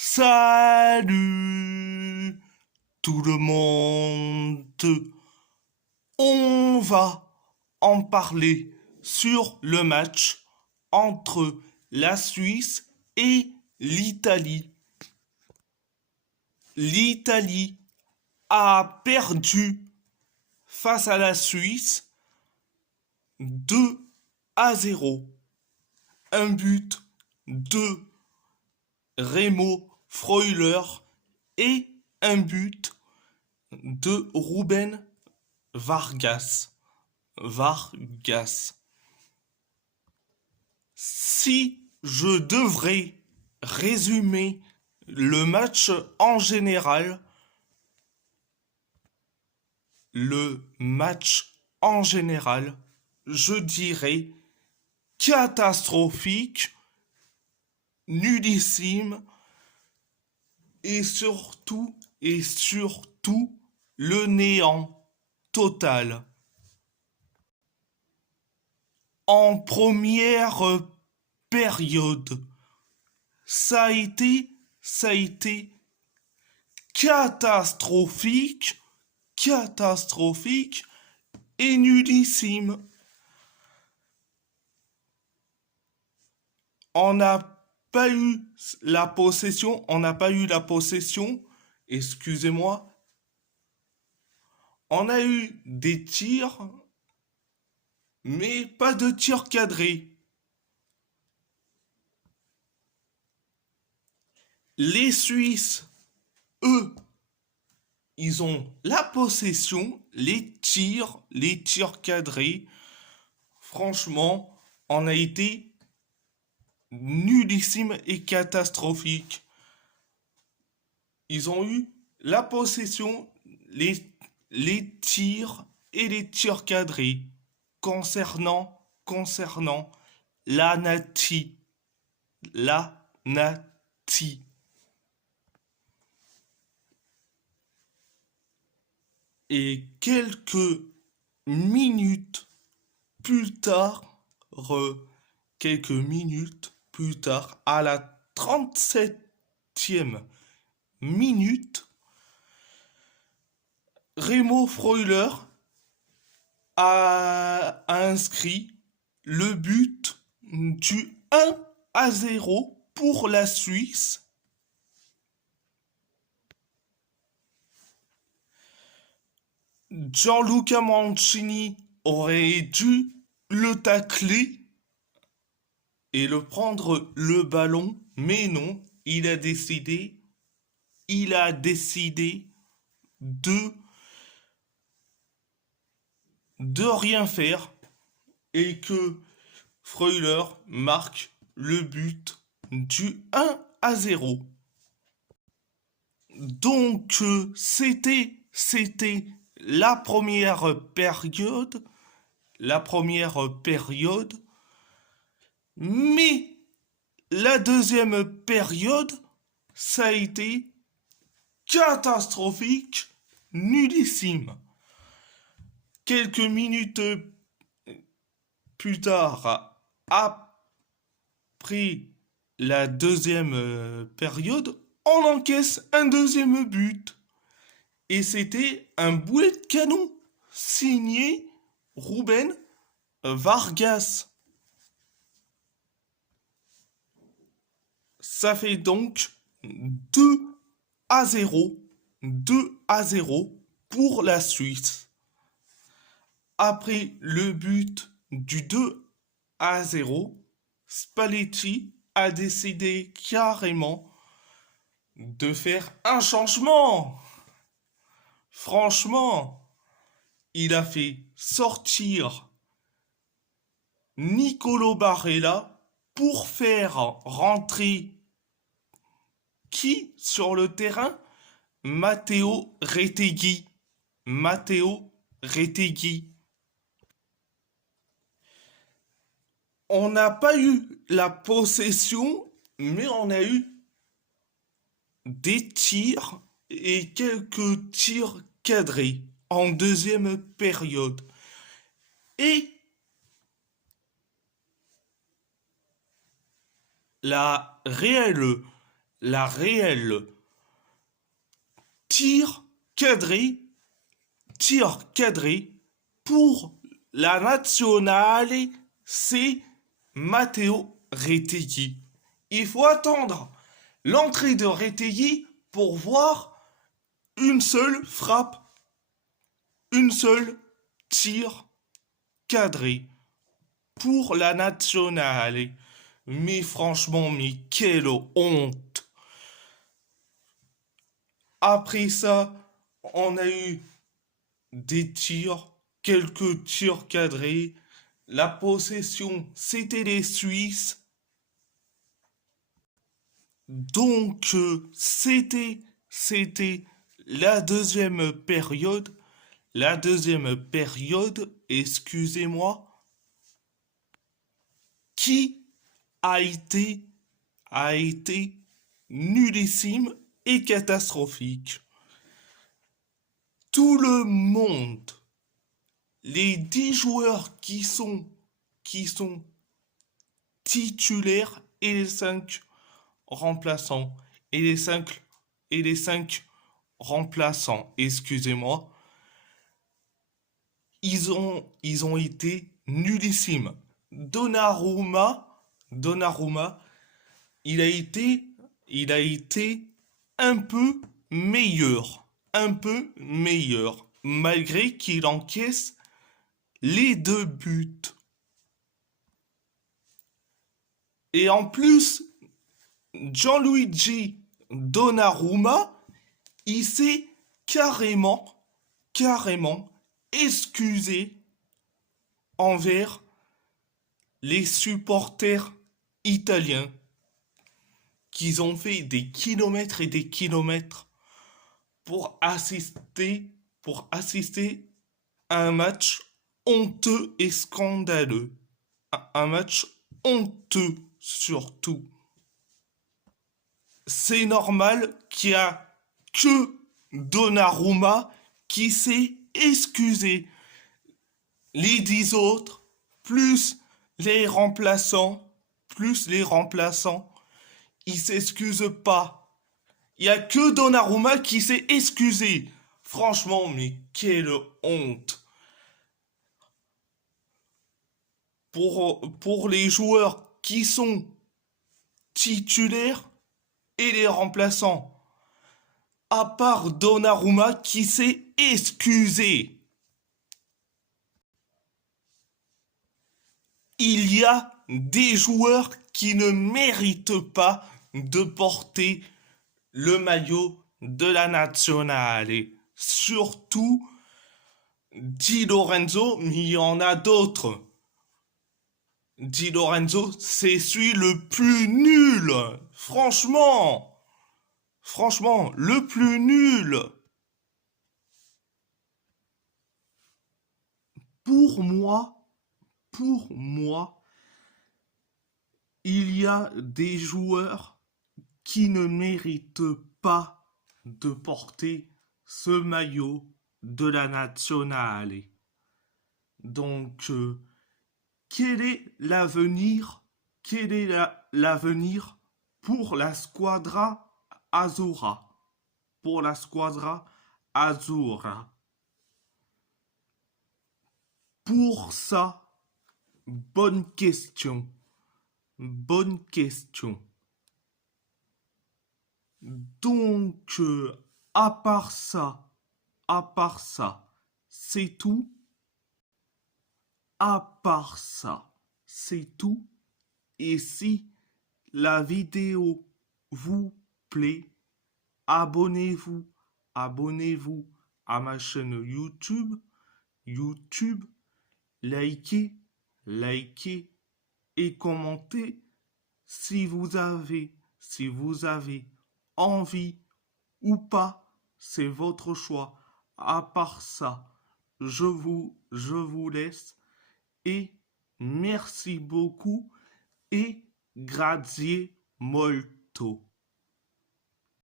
Salut tout le monde. On va en parler sur le match entre la Suisse et l'Italie. L'Italie a perdu face à la Suisse 2-0. Un but de Remo Freuler et un but de Ruben Vargas. Vargas. Si je devrais résumer le match en général, je dirais catastrophique, nullissime et surtout le néant total. En première période, ça a été catastrophique, catastrophique et nullissime. On n'a pas eu la possession, excusez-moi. On a eu des tirs, mais pas de tirs cadrés. Les Suisses, eux, ils ont la possession, les tirs cadrés. Franchement, on a été nullissime et catastrophique. Ils ont eu la possession, les tirs et les tirs cadrés. Concernant la Nati. La Nati. Et minutes plus tard, quelques minutes plus tard, à la 37e minute, Remo Freuler a inscrit le but du 1-0 pour la Suisse. Gianluca Mancini aurait dû le tacler et le prendre le ballon, mais non, il a décidé de rien faire et que Freuler marque le but du 1-0. Donc c'était la première période, mais la deuxième période, ça a été catastrophique, nullissime. Quelques minutes plus tard, après la deuxième période, on encaisse un deuxième but. Et c'était un boulet de canon signé Ruben Vargas. Ça fait donc 2-0. 2-0 pour la Suisse. Après le but du 2-0, Spalletti a décidé carrément de faire un changement. Franchement, il a fait sortir Nicolo Barella pour faire rentrer qui sur le terrain? Matteo Retegui. Matteo Retegui. On n'a pas eu la possession, mais on a eu des tirs et quelques tirs cadrés en deuxième période. Et la réelle la réelle tir cadré, pour la nazionale, c'est Matteo Retegui. Il faut attendre l'entrée de Retegui pour voir une seule frappe, une seule tir cadré pour la nationale. Mais franchement, mais quelle honte! Après ça, on a eu des tirs, quelques tirs cadrés. La possession, c'était les Suisses. Donc, c'était la deuxième période. La deuxième période, excusez-moi, qui a été nullissime et catastrophique. Tout le monde, les 10 joueurs qui sont titulaires et les 5 remplaçants et les 5 remplaçants, excusez-moi, ils ont été nullissimes. Donnarumma, il a été un peu meilleur, malgré qu'il encaisse les 2 buts. Et en plus, Gianluigi Donnarumma, il s'est carrément excusé envers les supporters italiens qui ont fait des kilomètres et des kilomètres pour assister à un match honteux et scandaleux. Un match honteux surtout. C'est normal qu'il y a que Donnarumma qui s'est excusé. Les 10 autres, plus les remplaçants, ils s'excusent pas. Il y a que Donnarumma qui s'est excusé. Franchement, mais quelle honte. Pour les joueurs qui sont titulaires et les remplaçants. À part Donnarumma qui s'est excusé. Il y a des joueurs qui ne méritent pas de porter le maillot de la nationale. Surtout Di Lorenzo, mais il y en a d'autres. Di Lorenzo, c'est celui le plus nul. Franchement, le plus nul. Pour moi, il y a des joueurs qui ne méritent pas de porter ce maillot de la nationale. Donc, quel est l'avenir pour la squadra Azzurra? Pour la squadra Azzurra. Pour ça, bonne question. Donc, à part ça, c'est tout. À part ça, c'est tout. Et si la vidéo vous plaît, abonnez-vous à ma chaîne YouTube, likez et commentez si vous avez envie ou pas, c'est votre choix. À part ça, je vous laisse et merci beaucoup et grazie molto.